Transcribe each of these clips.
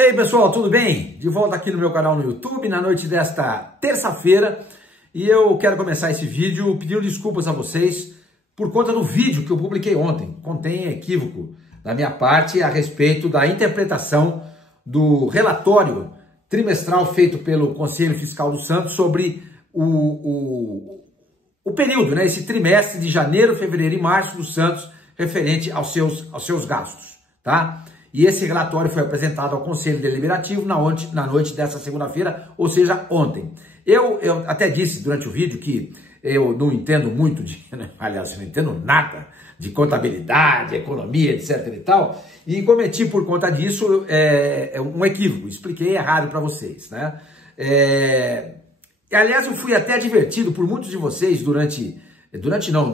E aí pessoal, tudo bem? De volta aqui no meu canal no YouTube, na noite desta terça-feira. E eu quero começar esse vídeo pedindo desculpas a vocês por conta do vídeo que eu publiquei ontem. Contém equívoco da minha parte a respeito da interpretação do relatório trimestral feito pelo Conselho Fiscal do Santos sobre o período, né? Esse trimestre de janeiro, fevereiro e março do Santos referente aos seus gastos, tá? E esse relatório foi apresentado ao Conselho Deliberativo na noite dessa segunda-feira, ou seja, ontem. Eu até disse durante o vídeo que eu não entendo muito aliás, eu não entendo nada de contabilidade, economia, etc e tal, e cometi por conta disso um equívoco, expliquei errado para vocês, né? Aliás, eu fui até advertido por muitos de vocês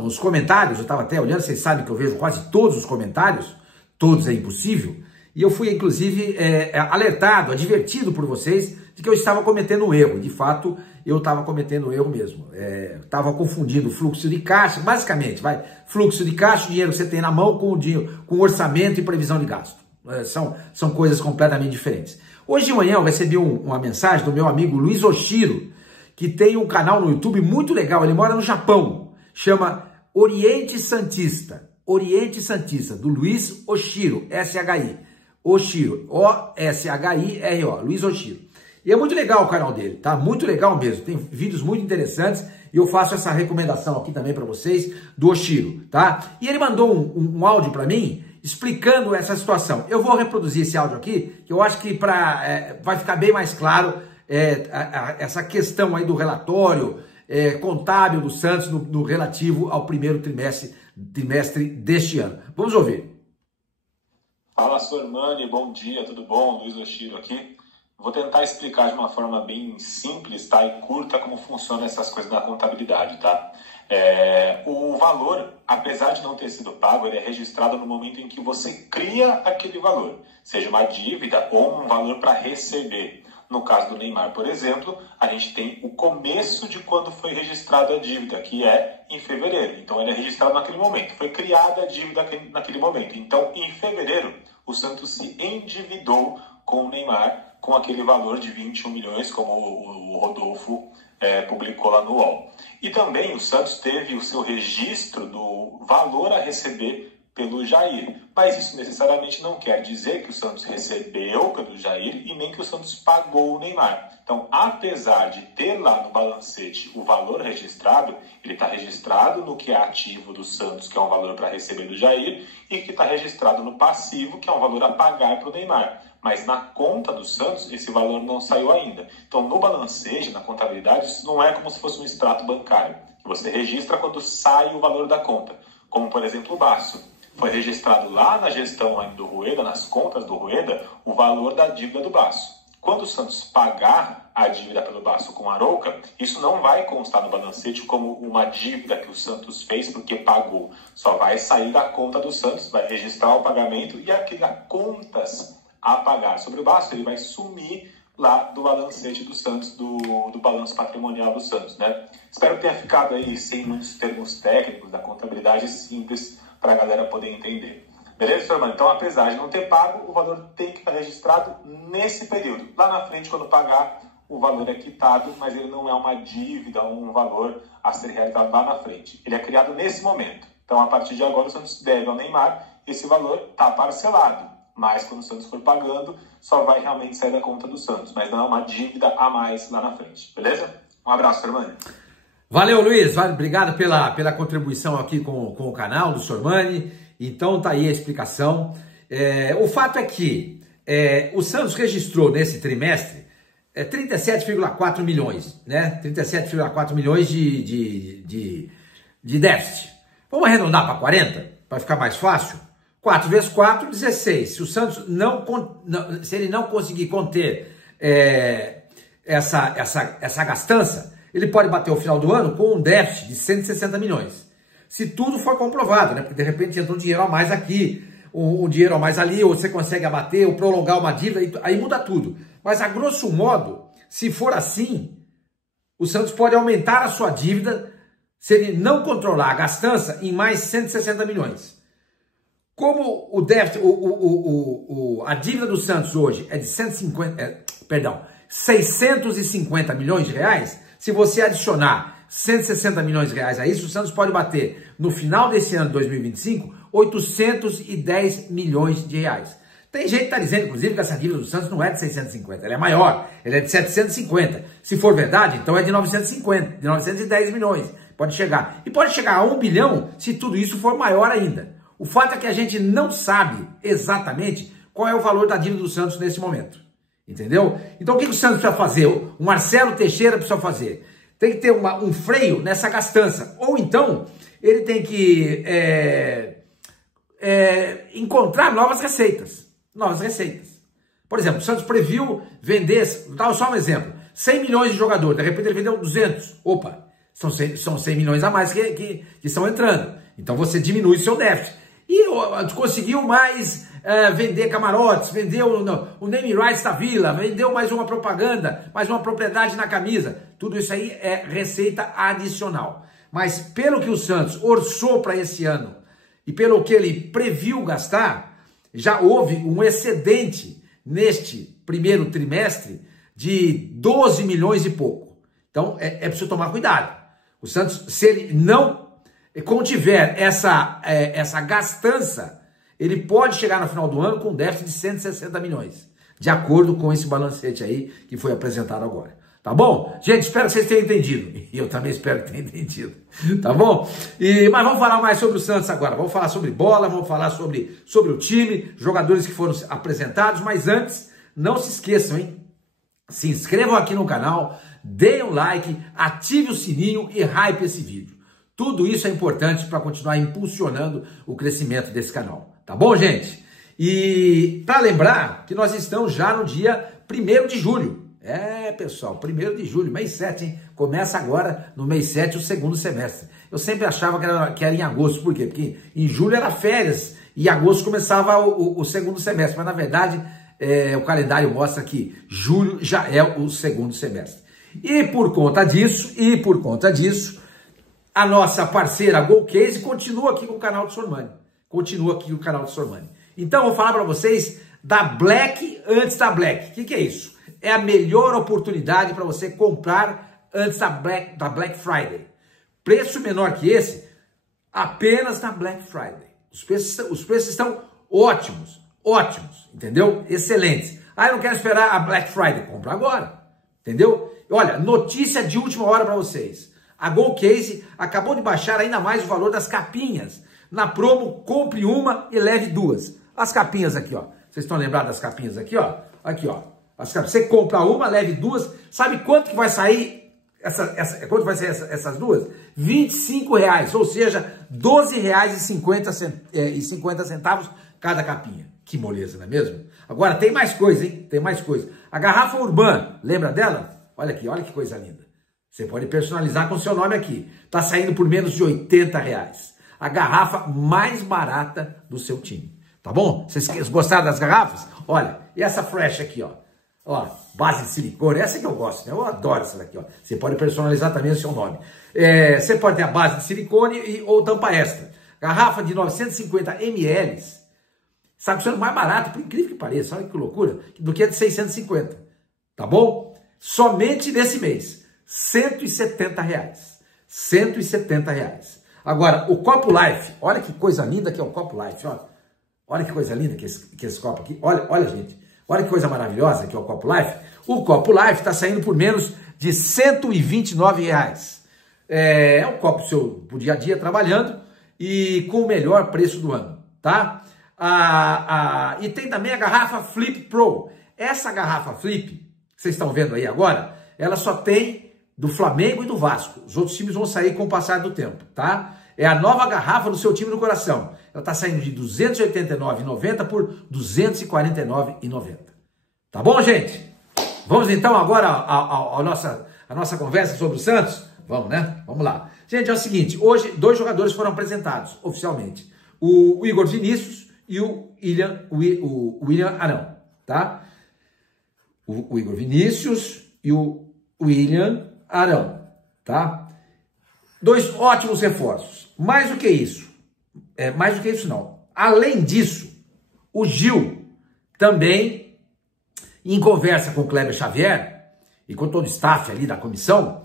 nos comentários, eu estava até olhando, vocês sabem que eu vejo quase todos os comentários, todos é impossível, e eu fui inclusive alertado, advertido por vocês de que eu estava cometendo um erro. De fato, eu estava cometendo um erro mesmo, estava confundindo fluxo de caixa, basicamente, fluxo de caixa, o dinheiro que você tem na mão com orçamento e previsão de gasto, são coisas completamente diferentes. Hoje de manhã eu recebi uma mensagem do meu amigo Luiz Oshiro, que tem um canal no YouTube muito legal, ele mora no Japão, chama Oriente Santista, do Luiz Oshiro, S-H-I, Oshiro, O-S-H-I-R-O, Luiz Oshiro. E é muito legal o canal dele, tá? Muito legal mesmo, tem vídeos muito interessantes e eu faço essa recomendação aqui também para vocês do Oshiro, tá? E ele mandou um áudio para mim explicando essa situação. Eu vou reproduzir esse áudio aqui, que eu acho que vai ficar bem mais claro essa questão aí do relatório contábil do Santos no relativo ao primeiro trimestre deste ano. Vamos ouvir. Fala, Sormani, bom dia, tudo bom? Luiz Oshiro aqui. Vou tentar explicar de uma forma bem simples, tá? E curta como funcionam essas coisas da contabilidade, tá? O valor, apesar de não ter sido pago, ele é registrado no momento em que você cria aquele valor, seja uma dívida ou um valor para receber. No caso do Neymar, por exemplo, a gente tem o começo de quando foi registrada a dívida, que é em fevereiro. Então, ele é registrado naquele momento. Foi criada a dívida naquele momento. Então, em fevereiro, o Santos se endividou com o Neymar com aquele valor de 21 milhões, como o Rodolfo publicou lá no UOL. E também o Santos teve o seu registro do valor a receber pelo Jair, mas isso necessariamente não quer dizer que o Santos recebeu pelo Jair e nem que o Santos pagou o Neymar. Então, apesar de ter lá no balancete o valor registrado, ele está registrado no que é ativo do Santos, que é um valor para receber do Jair, e que está registrado no passivo, que é um valor a pagar para o Neymar. Mas na conta do Santos, esse valor não saiu ainda. Então, no balancete, na contabilidade, isso não é como se fosse um extrato bancário, que você registra quando sai o valor da conta, como, por exemplo, o Basso. Foi registrado lá na gestão do Rueda, nas contas do Rueda, o valor da dívida do Basso. Quando o Santos pagar a dívida pelo Basso com a Arouca, isso não vai constar no balancete como uma dívida que o Santos fez porque pagou. Só vai sair da conta do Santos, vai registrar o pagamento e aquelas contas a pagar sobre o Basso, ele vai sumir lá do balancete do Santos, do balanço patrimonial do Santos, né? Espero que tenha ficado aí sem muitos termos técnicos da contabilidade simples, para a galera poder entender. Beleza, senhor? Então, apesar de não ter pago, o valor tem que estar registrado nesse período. Lá na frente, quando pagar, o valor é quitado, mas ele não é uma dívida, um valor a ser realizado lá na frente. Ele é criado nesse momento. Então, a partir de agora, o Santos deve ao Neymar, esse valor está parcelado. Mas, quando o Santos for pagando, só vai realmente sair da conta do Santos. Mas não é uma dívida a mais lá na frente. Beleza? Um abraço, Sormani. Valeu, Luiz, obrigado pela contribuição aqui com o canal do Sormani. Então tá aí a explicação. O fato é que o Santos registrou nesse trimestre 37,4 milhões, né? 37,4 milhões de déficit. Vamos arredondar para 40, para ficar mais fácil? 4 vezes 4, 16. Se o Santos se ele não conseguir conter essa gastança, ele pode bater o final do ano com um déficit de 160 milhões. Se tudo for comprovado, né? Porque de repente entra um dinheiro a mais aqui, um dinheiro a mais ali, ou você consegue abater ou prolongar uma dívida, aí muda tudo. Mas a grosso modo, se for assim, o Santos pode aumentar a sua dívida se ele não controlar a gastança em mais 160 milhões. Como o déficit, a dívida do Santos hoje é de 650 milhões de reais, se você adicionar 160 milhões de reais a isso, o Santos pode bater, no final desse ano de 2025, 810 milhões de reais. Tem gente que está dizendo, inclusive, que essa dívida do Santos não é de 650, ela é maior, ela é de 750. Se for verdade, então é de 950, de 910 milhões. Pode chegar. E pode chegar a 1 bilhão se tudo isso for maior ainda. O fato é que a gente não sabe exatamente qual é o valor da dívida do Santos nesse momento. Entendeu? Então o que o Santos precisa fazer? O Marcelo Teixeira precisa fazer? Tem que ter um freio nessa gastança. Ou então ele tem que encontrar novas receitas. Novas receitas. Por exemplo, o Santos previu vender, dá só um exemplo, 100 milhões de jogadores, de repente ele vendeu 200. Opa, são 100 milhões a mais que estão entrando. Então você diminui seu déficit. E conseguiu mais vender camarotes, vendeu o name rights da Vila, vendeu mais uma propaganda, mais uma propriedade na camisa. Tudo isso aí é receita adicional. Mas pelo que o Santos orçou para esse ano e pelo que ele previu gastar, já houve um excedente neste primeiro trimestre de 12 milhões e pouco. Então é preciso tomar cuidado. O Santos, se ele não contiver essa gastança, ele pode chegar no final do ano com um déficit de 160 milhões, de acordo com esse balancete aí que foi apresentado agora. Tá bom? Gente, espero que vocês tenham entendido. E eu também espero que tenham entendido. Tá bom? Mas vamos falar mais sobre o Santos agora. Vamos falar sobre bola, vamos falar sobre o time, jogadores que foram apresentados. Mas antes, não se esqueçam, hein? Se inscrevam aqui no canal, deem um like, ative o sininho e hype esse vídeo. Tudo isso é importante para continuar impulsionando o crescimento desse canal. Tá bom, gente? E para lembrar que nós estamos já no dia 1º de julho. Pessoal, 1º de julho, mês 7, hein? Começa agora, no mês 7, o segundo semestre. Eu sempre achava que era em agosto. Por quê? Porque em julho era férias e em agosto começava o segundo semestre. Mas, na verdade, o calendário mostra que julho já é o segundo semestre. E por conta disso, a nossa parceira Golcase continua aqui com o canal do Sormani. Então, eu vou falar para vocês da Black antes da Black. O que é isso? É a melhor oportunidade para você comprar antes da Black Friday. Preço menor que esse, apenas na Black Friday. Os preços estão ótimos, entendeu? Excelentes. Eu não quero esperar a Black Friday, compra agora, entendeu? Olha, notícia de última hora para vocês. A Golcase acabou de baixar ainda mais o valor das capinhas. Na promo, compre uma e leve duas. As capinhas aqui, ó. Vocês estão lembrados das capinhas aqui, ó? Aqui, ó. Você compra uma, leve duas. Sabe quanto que vai sair quanto vai ser essas duas? R$25, ou seja, R$12,50 cada capinha. Que moleza, não é mesmo? Agora tem mais coisa, hein? Tem mais coisa. A garrafa Urbana, lembra dela? Olha aqui, olha que coisa linda. Você pode personalizar com o seu nome aqui. Tá saindo por menos de R$80. A garrafa mais barata do seu time. Tá bom? Vocês gostaram das garrafas? Olha, e essa Fresh aqui, ó. Ó, base de silicone, essa que eu gosto, né? Eu adoro essa daqui, ó. Você pode personalizar também o seu nome. Você pode ter a base de silicone ou tampa extra. Garrafa de 950 ml. Está custando mais barato, por incrível que pareça, olha que loucura, do que a de 650. Tá bom? Somente nesse mês, R$170. R$170. Agora, o Copo Life, olha que coisa linda que é o Copo Life, ó. Olha que coisa linda que esse copo aqui. Olha, gente. Olha que coisa maravilhosa que é o Copo Life. O Copo Life está saindo por menos de R$129. É um copo seu pro dia a dia trabalhando e com o melhor preço do ano, tá? E tem também a garrafa Flip Pro. Essa garrafa Flip, que vocês estão vendo aí agora, ela só tem do Flamengo e do Vasco. Os outros times vão sair com o passar do tempo, tá? É a nova garrafa do seu time do coração. Ela está saindo de R$ 289,90 por R$ 249,90. Tá bom, gente? Vamos então agora à nossa conversa sobre o Santos? Vamos, né? Vamos lá. Gente, é o seguinte. Hoje, 2 jogadores foram apresentados oficialmente. O Igor Vinícius e o William Arão, tá? O Igor Vinícius e o William Arão, tá? 2 ótimos reforços. Mais do que isso. Mais do que isso não. Além disso, o Gil também, em conversa com o Kleber Xavier e com todo o staff ali da comissão,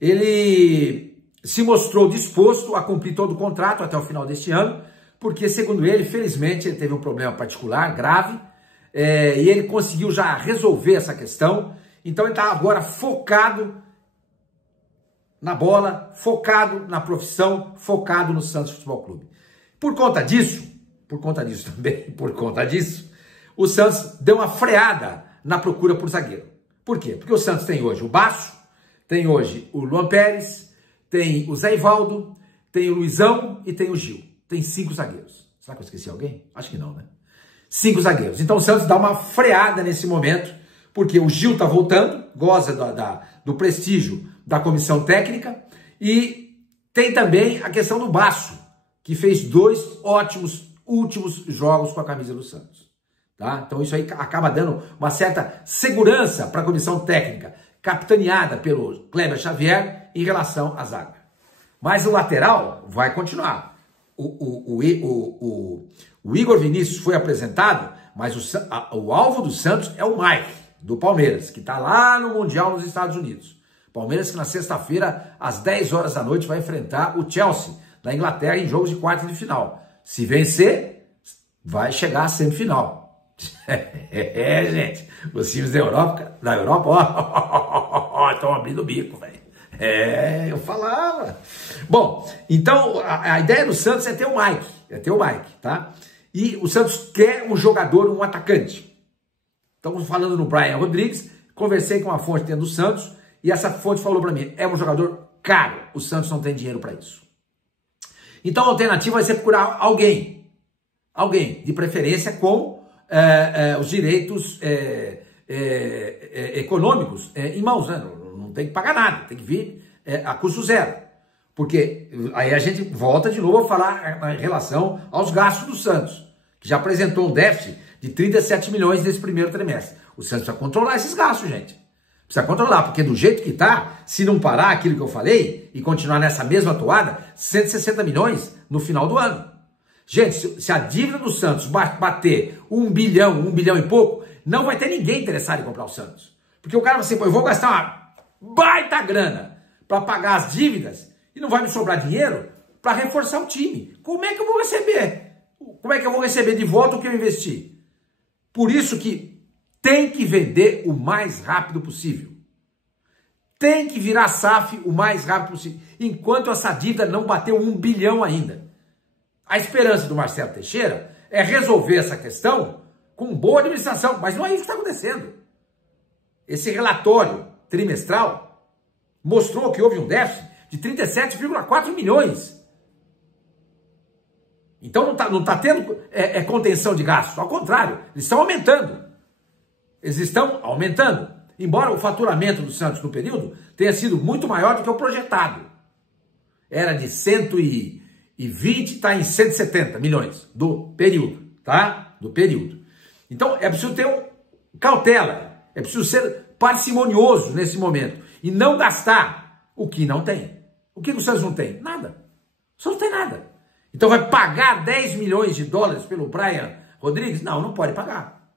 ele se mostrou disposto a cumprir todo o contrato até o final deste ano, porque, segundo ele, felizmente, ele teve um problema particular grave, e ele conseguiu já resolver essa questão. Então ele está agora focado na bola, focado na profissão, focado no Santos Futebol Clube. Por conta disso, o Santos deu uma freada na procura por zagueiro. Por quê? Porque o Santos tem hoje o Basso, tem hoje o Luan Pérez, tem o Zé Ivaldo, tem o Luizão e tem o Gil. Tem 5 zagueiros. Será que eu esqueci alguém? Acho que não, né? 5 zagueiros. Então o Santos dá uma freada nesse momento, porque o Gil está voltando, goza do prestígio da comissão técnica, e tem também a questão do Basso, que fez 2 ótimos últimos jogos com a camisa do Santos. Tá? Então isso aí acaba dando uma certa segurança para a comissão técnica, capitaneada pelo Kleber Xavier, em relação à zaga. Mas o lateral vai continuar. O Igor Vinícius foi apresentado, mas o alvo do Santos é o Mike, do Palmeiras, que está lá no Mundial nos Estados Unidos. Palmeiras que na sexta-feira, às 10 horas da noite, vai enfrentar o Chelsea, da Inglaterra, em jogos de quartas de final. Se vencer, vai chegar à semifinal. Gente, os times da Europa, ó, estão abrindo o bico, velho. Eu falava. Bom, então a ideia do Santos é ter o Mike, tá? E o Santos quer um jogador, um atacante. Estamos falando no Brian Rodrigues, conversei com uma fonte dentro do Santos, e essa fonte falou para mim, é um jogador caro, o Santos não tem dinheiro para isso. Então a alternativa vai ser procurar alguém, de preferência com os direitos econômicos em mãos, né? Não tem que pagar nada, tem que vir a custo zero. Porque aí a gente volta de novo a falar em relação aos gastos do Santos, que já apresentou um déficit de 37 milhões nesse primeiro trimestre. O Santos precisa controlar esses gastos, gente. Precisa controlar, porque do jeito que tá, se não parar aquilo que eu falei e continuar nessa mesma toada, 160 milhões no final do ano. Gente, se a dívida do Santos bater 1 bilhão e pouco, não vai ter ninguém interessado em comprar o Santos. Porque o cara vai assim, pô, eu vou gastar uma baita grana para pagar as dívidas e não vai me sobrar dinheiro para reforçar o time. Como é que eu vou receber? Como é que eu vou receber de volta o que eu investi? Por isso que tem que vender o mais rápido possível. Tem que virar SAF o mais rápido possível, enquanto essa dívida não bateu 1 bilhão ainda. A esperança do Marcelo Teixeira é resolver essa questão com boa administração, mas não é isso que está acontecendo. Esse relatório trimestral mostrou que houve um déficit de 37,4 milhões. Então não tá tendo contenção de gastos, ao contrário, eles estão aumentando. Embora o faturamento do Santos no período tenha sido muito maior do que o projetado. Era de 120, está em 170 milhões do período, tá? Do período. Então é preciso ter cautela, é preciso ser parcimonioso nesse momento e não gastar o que não tem. O que o Santos não tem? Nada. O Santos não tem nada. Então vai pagar 10 milhões de dólares pelo Brian Rodrigues? Não pode pagar.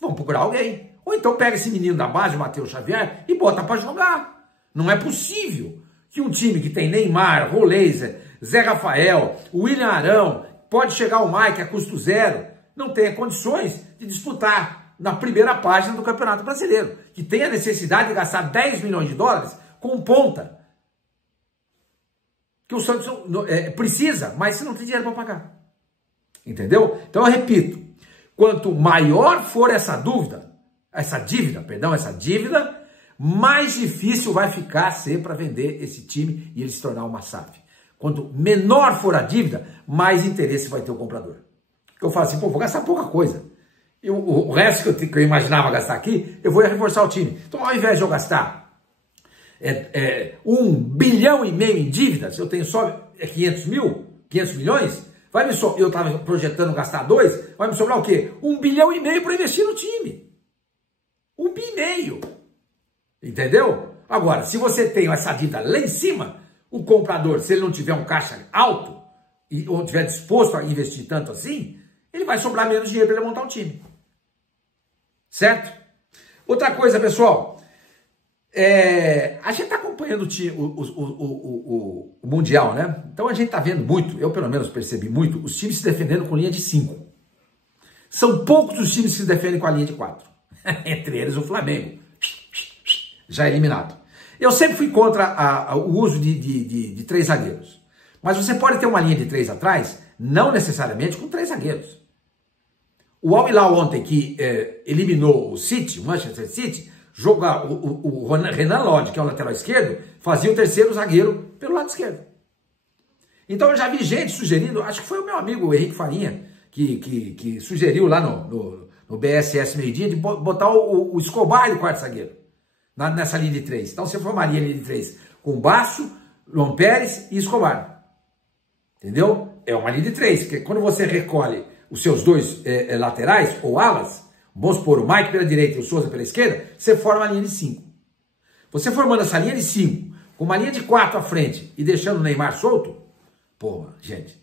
Vamos procurar alguém. Ou então pega esse menino da base, o Matheus Xavier, e bota para jogar. Não é possível que um time que tem Neymar, Roleiser, Zé Rafael, William Arão, pode chegar ao Mike a custo zero, não tenha condições de disputar na primeira página do Campeonato Brasileiro, que tenha necessidade de gastar 10 milhões de dólares com ponta, que o Santos precisa, mas não tem dinheiro para pagar. Entendeu? Então eu repito, quanto maior for essa dívida, mais difícil vai ficar ser para vender esse time e ele se tornar uma SAF. Quanto menor for a dívida, mais interesse vai ter o comprador. Eu falo assim, pô, vou gastar pouca coisa. O resto que eu imaginava gastar aqui, eu vou reforçar o time. Então, ao invés de eu gastar 1,5 bilhão em dívidas, eu tenho só 500 milhões, eu estava projetando gastar 2, vai me sobrar o quê? 1,5 bilhão para investir no time. 1,5 bilhão. Entendeu? Agora, se você tem essa dívida lá em cima, o comprador, se ele não tiver um caixa alto ou estiver disposto a investir tanto assim, ele vai sobrar menos dinheiro para ele montar um time. Certo? Outra coisa, pessoal, a gente está acompanhando o Mundial, né? Então a gente está vendo muito, eu pelo menos percebi muito, os times se defendendo com linha de 5. São poucos os times que se defendem com a linha de 4. Entre eles o Flamengo, já eliminado. Eu sempre fui contra o uso de 3 zagueiros. Mas você pode ter uma linha de 3 atrás, não necessariamente com 3 zagueiros. O Al Hilal ontem, que eliminou o City, o Manchester City, o Renan Lodge, que é o lateral esquerdo, fazia o terceiro zagueiro pelo lado esquerdo. Então eu já vi gente sugerindo, acho que foi o meu amigo Henrique Farinha, que sugeriu lá no BSS meio-dia, de botar o Escobar no quarto zagueiro, nessa linha de 3. Então você formaria a linha de 3 com Basso, Luan Pérez e Escobar. Entendeu? É uma linha de 3, porque quando você recolhe os seus 2 laterais ou alas, vamos supor, o Mike pela direita e o Souza pela esquerda, você forma a linha de 5. Você formando essa linha de 5, com uma linha de 4 à frente e deixando o Neymar solto, pô, gente,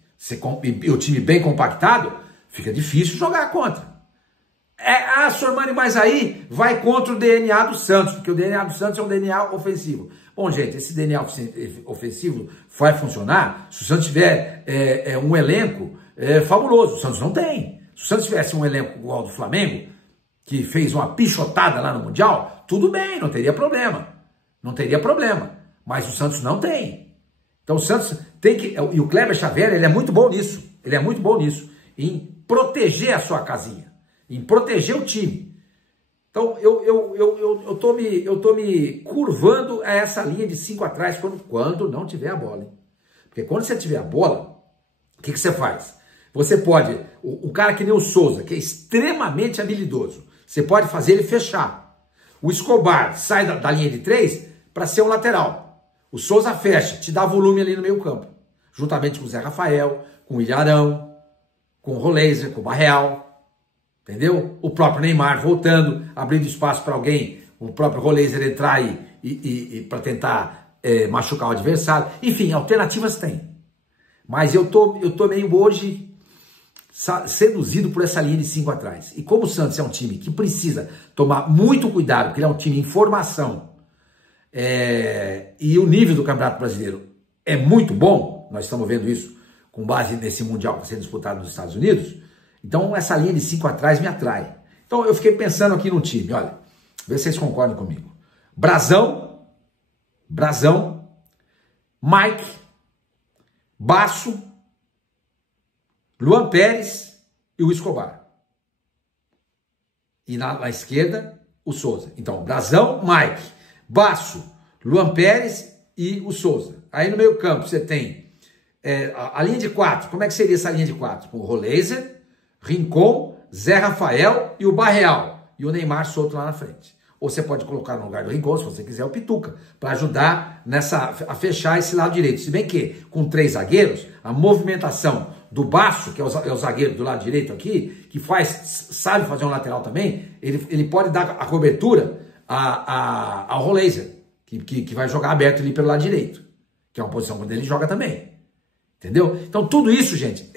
o time bem compactado, fica difícil jogar contra. Sormani, mas aí vai contra o DNA do Santos, porque o DNA do Santos é um DNA ofensivo. Bom, gente, esse DNA ofensivo vai funcionar se o Santos tiver um elenco fabuloso. O Santos não tem. Se o Santos tivesse um elenco igual ao do Flamengo, que fez uma pichotada lá no Mundial, tudo bem, não teria problema. Não teria problema. Mas o Santos não tem. Então o Santos tem que... E o Kleber Xavier, ele é muito bom nisso. Ele é muito bom nisso. Em proteger a sua casinha. Em proteger o time. Então eu tô me curvando a essa linha de 5 atrás quando não tiver a bola. Hein? Porque quando você tiver a bola, o que você faz? Você pode... O cara que nem o Souza, que é extremamente habilidoso, você pode fazer ele fechar. O Escobar sai da linha de 3 para ser um lateral. O Souza fecha, te dá volume ali no meio campo. Juntamente com o Zé Rafael, com o Ilharão, com o Roleiser, com o Barreal. Entendeu? O próprio Neymar voltando, abrindo espaço para alguém, o próprio Roleiser entrar e para tentar machucar o adversário. Enfim, alternativas tem. Mas eu tô meio hoje seduzido por essa linha de 5 atrás. E como o Santos é um time que precisa tomar muito cuidado, porque ele é um time em formação, e o nível do Campeonato Brasileiro é muito bom, nós estamos vendo isso com base nesse Mundial que está sendo disputado nos Estados Unidos, então essa linha de 5 atrás me atrai. Então eu fiquei pensando aqui no time, olha, vê se vocês concordam comigo. Brazão, Mike, Basso, Luan Pérez e o Escobar. E na esquerda, o Souza. Então, Brazão, Mike, Basso, Luan Pérez e o Souza. Aí no meio campo você tem a linha de 4. Como é que seria essa linha de 4? Com o Roleiser, Rincon, Zé Rafael e o Barreal. E o Neymar solto lá na frente. Ou você pode colocar no lugar do Rincon, se você quiser, o Pituca, para ajudar a fechar esse lado direito. Se bem que, com 3 zagueiros, a movimentação do Basso, que é o zagueiro do lado direito aqui, que sabe fazer um lateral também, ele pode dar a cobertura ao Roleiser, que vai jogar aberto ali pelo lado direito, que é uma posição onde ele joga também. Entendeu? Então, tudo isso, gente,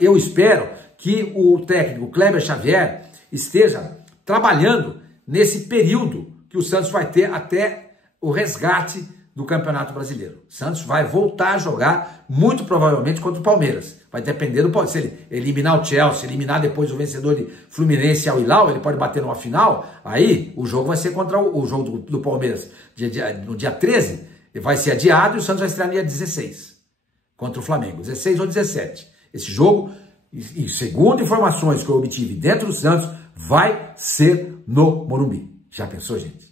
eu espero que o técnico Kleber Xavier esteja trabalhando nesse período que o Santos vai ter até o resgate do Campeonato Brasileiro. O Santos vai voltar a jogar, muito provavelmente, contra o Palmeiras. Vai depender do Palmeiras. Se ele eliminar o Chelsea, eliminar depois o vencedor de Fluminense e Al Hilal, ele pode bater numa final, aí o jogo vai ser contra o jogo do Palmeiras no dia 13, vai ser adiado e o Santos vai estrear no dia 16, contra o Flamengo, 16 ou 17. Esse jogo, e segundo informações que eu obtive dentro do Santos, vai ser no Morumbi. Já pensou, gente?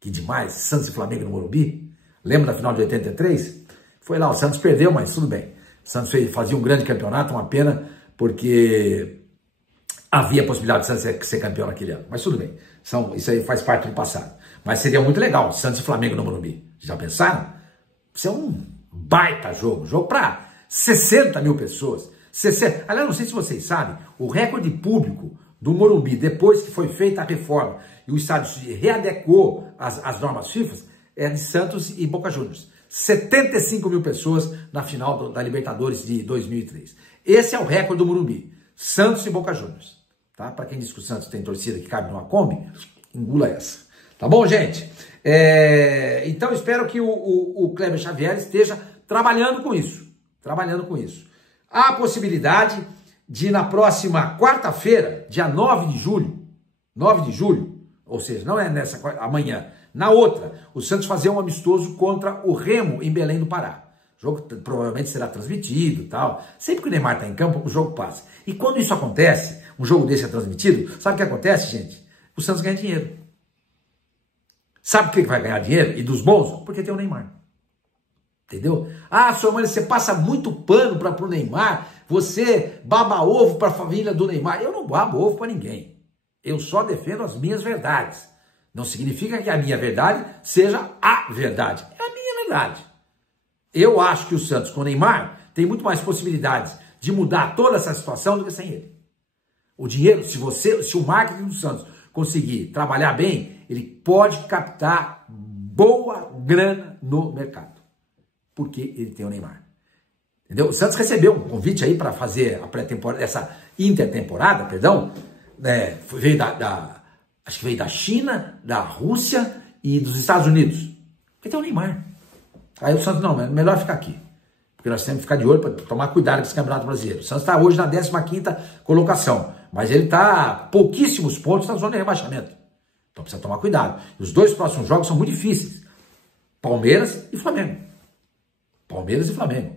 Que demais, Santos e Flamengo no Morumbi? Lembra da final de 83? Foi lá, o Santos perdeu, mas tudo bem. O Santos fazia um grande campeonato, uma pena, porque havia a possibilidade de Santos ser campeão naquele ano. Mas tudo bem, isso aí faz parte do passado. Mas seria muito legal, Santos e Flamengo no Morumbi. Já pensaram? Isso é um baita jogo para 60 mil pessoas. Aliás, não sei se vocês sabem, o recorde público do Morumbi, depois que foi feita a reforma e o estádio se readequou às normas FIFA, é de Santos e Boca Juniors. 75 mil pessoas na final da Libertadores de 2003. Esse é o recorde do Morumbi. Santos e Boca Juniors. Tá? Para quem diz que o Santos tem torcida que cabe numa Kombi, engula essa. Tá bom, gente? Então, espero que o Kleber Xavier esteja trabalhando com isso. Há a possibilidade de, na próxima quarta-feira, dia 9 de julho, ou seja, não é nessa amanhã, na outra, o Santos fazer um amistoso contra o Remo em Belém do Pará. O jogo provavelmente será transmitido e tal. Sempre que o Neymar está em campo, o jogo passa. E quando isso acontece, um jogo desse é transmitido, sabe o que acontece, gente? O Santos ganha dinheiro. Sabe por que vai ganhar dinheiro? E dos bons? Porque tem o Neymar. Entendeu? Ah, senhor Mano, você passa muito pano para o Neymar, você baba ovo para a família do Neymar. Eu não babo ovo para ninguém. Eu só defendo as minhas verdades. Não significa que a minha verdade seja a verdade. É a minha verdade. Eu acho que o Santos com o Neymar tem muito mais possibilidades de mudar toda essa situação do que sem ele. O dinheiro, se o marketing do Santos conseguir trabalhar bem, ele pode captar boa grana no mercado. Porque ele tem o Neymar. Entendeu? O Santos recebeu um convite aí para fazer a pré-temporada, essa intertemporada, perdão, acho que veio da China, da Rússia e dos Estados Unidos. Porque tem o Neymar. Aí o Santos, não, é melhor ficar aqui. Porque nós temos que ficar de olho para tomar cuidado com esse Campeonato Brasileiro. O Santos está hoje na 15ª colocação, mas ele está a pouquíssimos pontos na zona de rebaixamento. Então precisa tomar cuidado. E os dois próximos jogos são muito difíceis. Palmeiras e Flamengo. Palmeiras e Flamengo.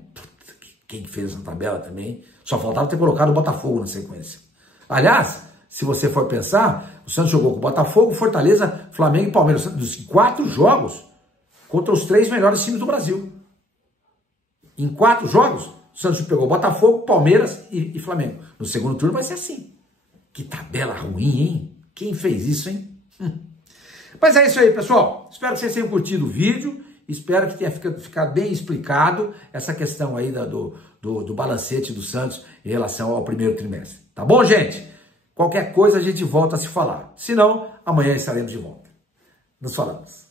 Quem fez essa tabela também? Só faltava ter colocado o Botafogo na sequência. Aliás, se você for pensar, o Santos jogou com o Botafogo, Fortaleza, Flamengo e Palmeiras. Dos 4 jogos contra os 3 melhores times do Brasil. Em 4 jogos, o Santos pegou Botafogo, Palmeiras e Flamengo. No segundo turno vai ser assim. Que tabela ruim, hein? Quem fez isso, hein? Mas é isso aí, pessoal. Espero que vocês tenham curtido o vídeo. Espero que tenha ficado bem explicado essa questão aí do balancete do Santos em relação ao primeiro trimestre. Tá bom, gente? Qualquer coisa a gente volta a se falar. Se não, amanhã estaremos de volta. Nos falamos.